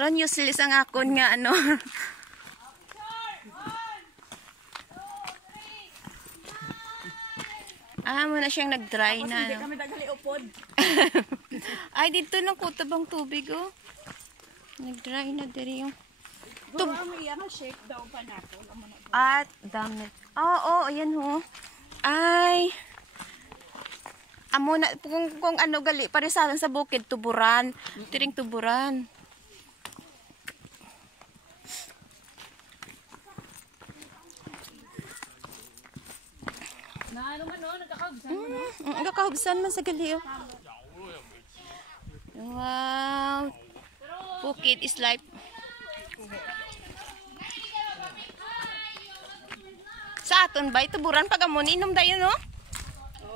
Karon useless ang akon nga ano. Mo na siyang nag-dry na. Hindi kami daghali upod. Ay, dito lang ko tabang tubig, oh. Nag-dry na diri yung Shake daw pa nato. at damit. Oo, ayan ho. Ay. Amo na kung ano gali pare sa bukid tuburan. Tiring tuburan. Na ano man no, nagkakahubsan mo no. Nagkakahubsan man sa gali, oh. Wow. Bukid is life. Sa aton ba tuburan pag amon inom dayo no?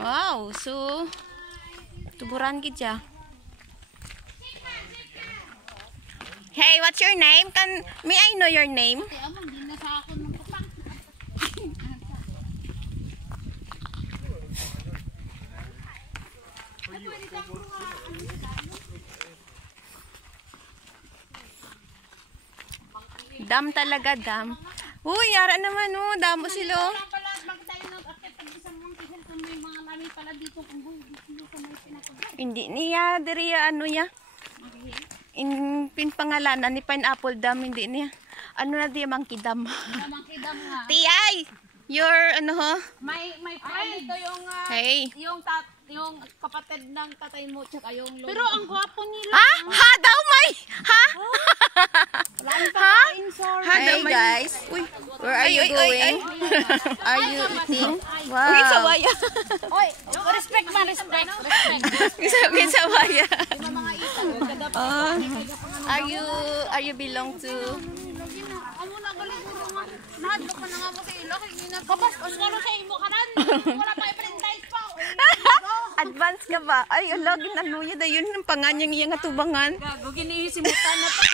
Wow, so tuburan gid siya. Hey, what's your name? May I know your name? Dam talaga, dam. Uy, yara naman, oh. Damo sila. Hindi niya, diriya, ano ya? Pinpangalanan ni Pineapple Dam, hindi niya. Ano na diya, Monkey Dam. Monkey Dam nga. Tiyay! Your, ano ho? My friend, ito yung, hey. yung kapatid ng tatay mo, tsaka yung lolo. Pero ang gwapo nila. Ha? Ha daw, may? Ha? Ha? Hey guys, Uy, where are you going? Are you eating? Wow. Uy, sawaya. Oy, respect man, respect. Uy, sawaya. Yung mga ito, Are you belong to? amo na galiguro nga. Nahadlo ka na nga mo sa ilo, kaya kapag ano sa imo kanan. Wala pa i-prentice pa. Advance ka ba? Ay, lagi na luya da yun ang panganyang iyang atubangan. Gago ginihisimutan na pa.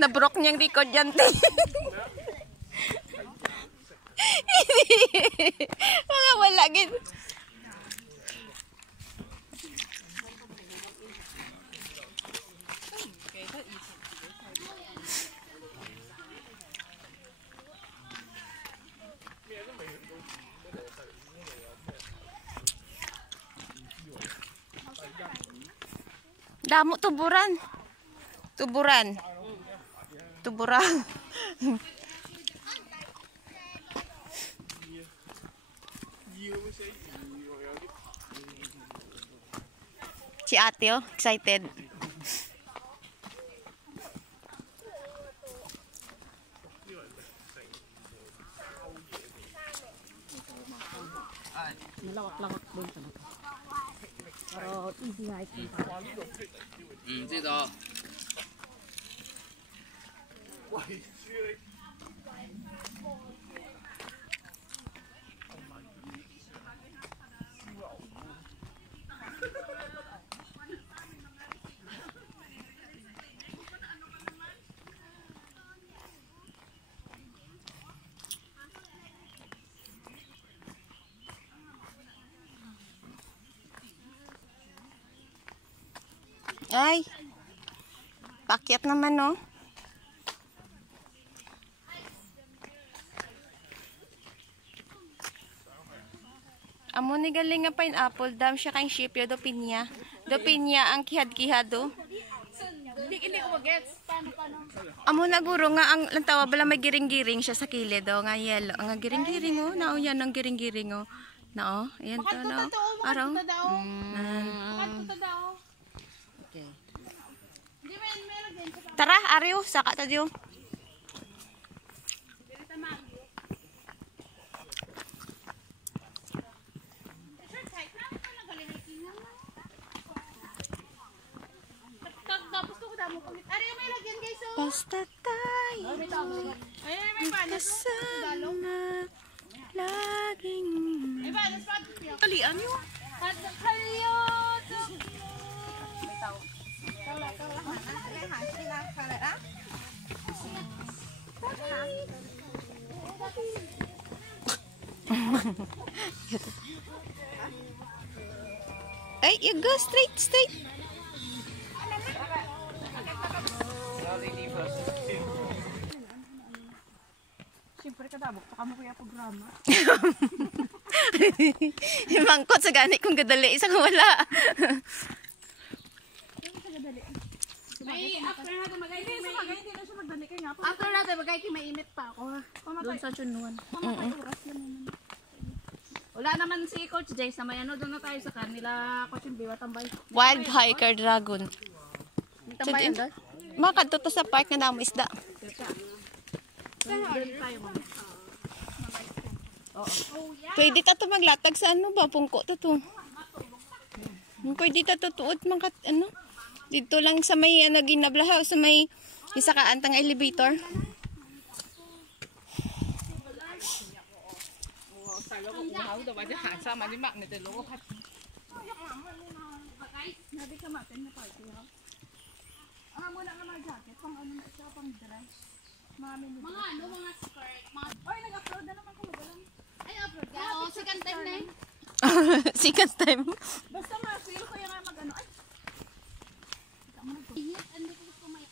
Nabrok niyang record yan, te. Mga wala gid. Damo tuburan. Tuburan. Tuburan. Si ate, oh, excited. Malawak-lawak doon talaga. Pero easy life. 知道。Ay. Pakyat naman, no? Amo ni galing nga Pineapple Dam siya kay shipyo do pinya. Do pinya ang kihad-kihado. Hindi ko magets. Paano? Amo na guro nga ang lantawa bala may giring-giring siya sa kilid do nga yellow. Ang giring-giring oh, nao yan ang giring-giring oh. Nao, ayan to no. Araw. Okay. Tara, ariyo, saka ta diyo. Basta tayo magkasama laging kalian yun. Ay, you go straight, straight. Siyempre kadabok, baka mo kaya programa. Mangkot sa gani kung gadali. Isang wala. May after natin magay hindi na siya magdali kay nga. After natin magay kay may imit pa ako. Doon sa Chunuan. Oras lang naman. Wala naman si Coach Jay sa may ano, doon na tayo sa kanila. Coach yung biwa tambay. Wild hiker dragon. Tambayan doon? Makadto to sa park na damo isda. Doon tayo mo. Kaya di ta to maglatag sa ano ba? Pungko to to. Kaya di ta to tuot mga ano. Dito lang sa may ginablahaw sa may isa ka antang elevator. Nabi ka matin na party ha. Mo na nga jacket pang ano na siya pang dress. Mga ano, mga skirt, mga oy nag-upload na naman ko magalang. Ay, upload ka. Oo, second time na eh. Second time. Basta ma-feel ko yung mag-ano. Ay! Hindi ko gusto may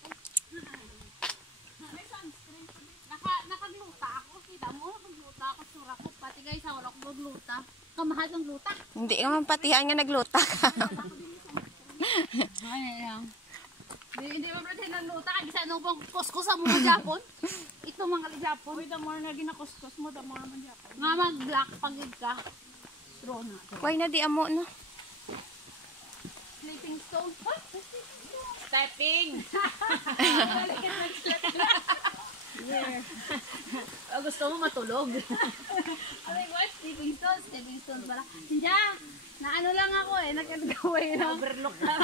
sunscreen. Nakagluta ako. Kita mo, nakagluta ako. Sura ko. Pati guys, wala ko magluta. Kamahal ng luta. Hindi ka man patihan nga nagluta ka. Ay, yan. Hindi mo pwede ng luta. Kasi anong pang kuskus sa mga Japon? Ito mga Japon. Uy, the more na ginakuskus mo, the more man Japon. Nga mag-black pagid ka. Straw na. Why na di amo no? Sleeping stone. Stepping! Gusto mo matulog. Ay, what? Stepping stone? Stepping stone pala. Hindi. Na ano lang ako eh. Nag-away lang. Overlook na.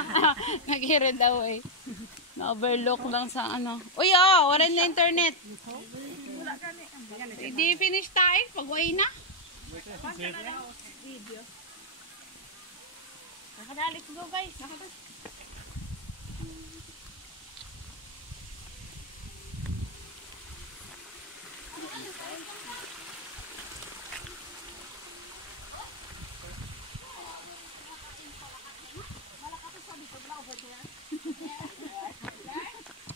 Nag-heared away. Na-overlook lang sa ano. Uy, wala na internet. Hindi finish tayo. Pag-uwi na. Video. Nakadalit go guys. Nakadalit.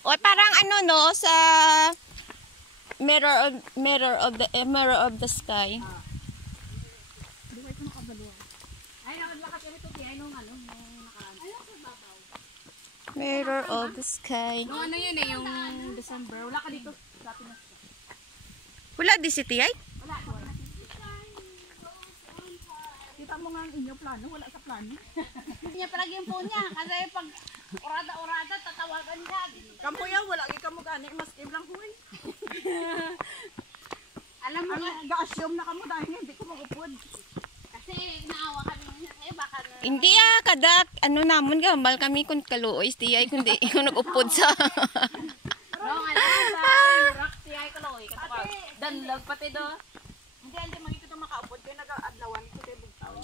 O parang ano no sa mirror of the sky. Ay, nakadlakat kami ito. Ay, nung ano. Nakaraan. Ay, ako babaw. Mirror of the sky. Nung ano yun eh, yung December. Wala ka dito. Sa Pinas. Wala di city ay? Wala ka. Kita mo nga ang inyo plano. Wala sa plano. Hindi niya palagi yung phone niya. Kasi pag orada-orada, tatawagan niya. Kamu yan, wala kayo gani. Mas lang huwin. Alam mo nga. Ga-assume na kamo dahil hindi ko maupod. Kasi naawa kami ngayon sa'yo. Baka na. Hindi kadak ano namon gambal kami kun kaluoy stiyay kundi ko nagupod sa. Wrong, alam mo sa rock tiyay kaloy. Danlag pati do. Hindi magiging makaupod kayo. Nag-adlawan ko kayo bugtaw.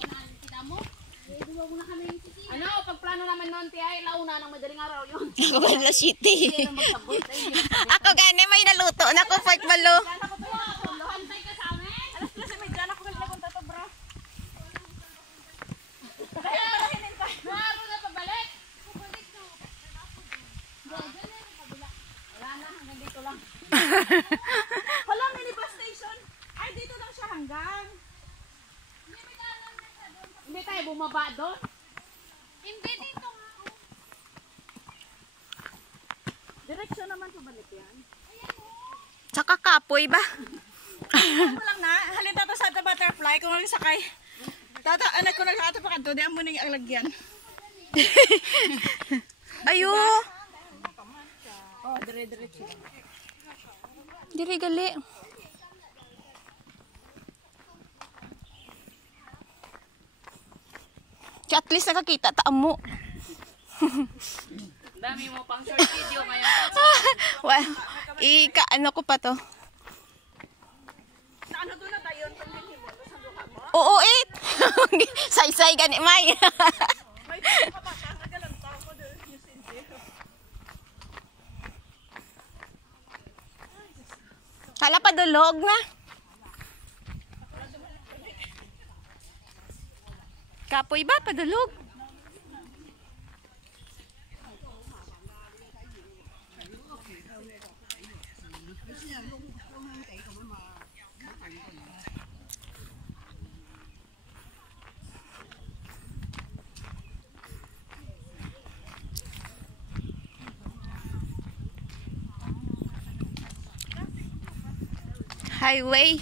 Kita mo? Duwa mo na kami yung sisi. Ano, pagplano naman noon, tiyay, launa ng madaling araw yun. Wala city. Hindi na magsabot. Ako gani may naluto na ko pork balo. Hantay ka sa amin. Alas plus, may dyan ako naglagunta to, bro. Maro na pabalik. Pabalik to. Wala na, hanggang dito lang. Hala, mini bus station. Ay, dito lang siya hanggang. Hindi tayo bumaba doon. Hindi dito nga. Direksyon naman pabalik yan. Saka kapoy ba? Ano lang na, halita to sa butterfly, kung ano sakay. Anak ko nag-ato pa kanto, di ang muna yung lagyan. Ayo. Oh, dire-diretso. Diri gali. At least nakakita taamo. Dami mo pang short video ngayon. Well, ano ko pa to? Sa ano doon na tayo, pag-video mo, sa duka mo. Oo, Say-say gani may. May dito ka pa, nagalang tao ko doon, yung sincere. Kala padulog na. Kapoy ba padulog? Highway.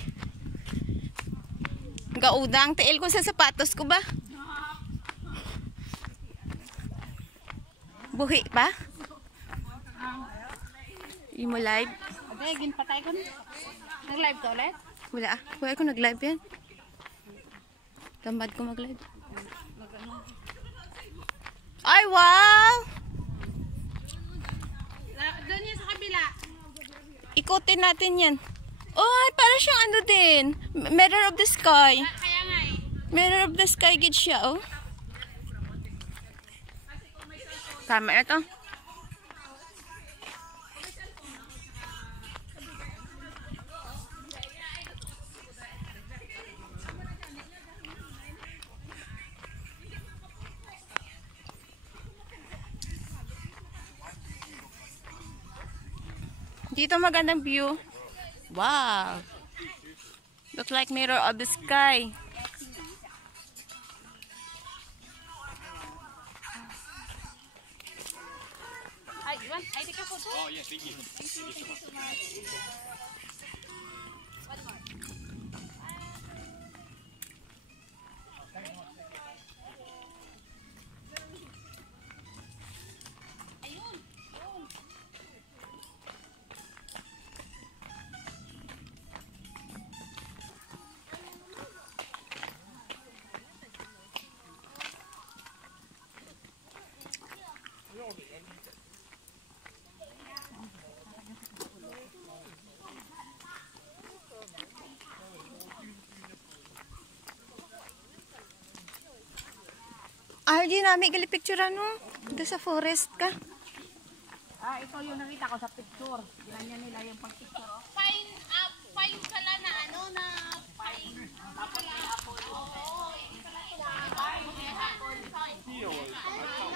Gaudang tiil ko sa sapatos ko ba? Buhi pa? Yung mo live? Ate, ginpatay ko. Nag-live ka ulit? Wala ah. Wala ko nag-live yan. Tamad ko mag-live. Ay, wow! Doon yan sa kabila. Ikutin natin yan. Ay, para siyang ano din. Mirror of the sky. Kaya nga eh. Mirror of the sky gid siya, oh. Tama na to. Dito magandang view. Wow. Look like mirror of the sky. Ay, Iwan, ay, di ka photo? Oh, yeah, thank you. Ay, di namin gali picture ano. Dito sa forest ka. Ah, ito yung nakita ko sa picture. Ginanya nila yung pag-picture. Oh. Pine pala na ano na pine.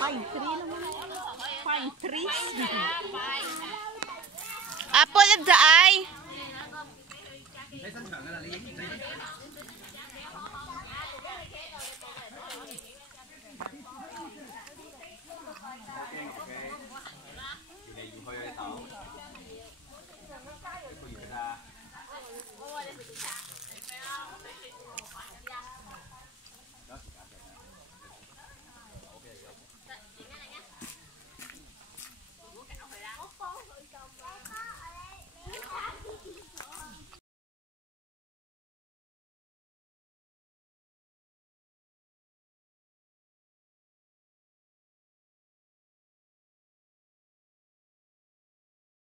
Pine tree naman. Pine trees. Apple of the eye.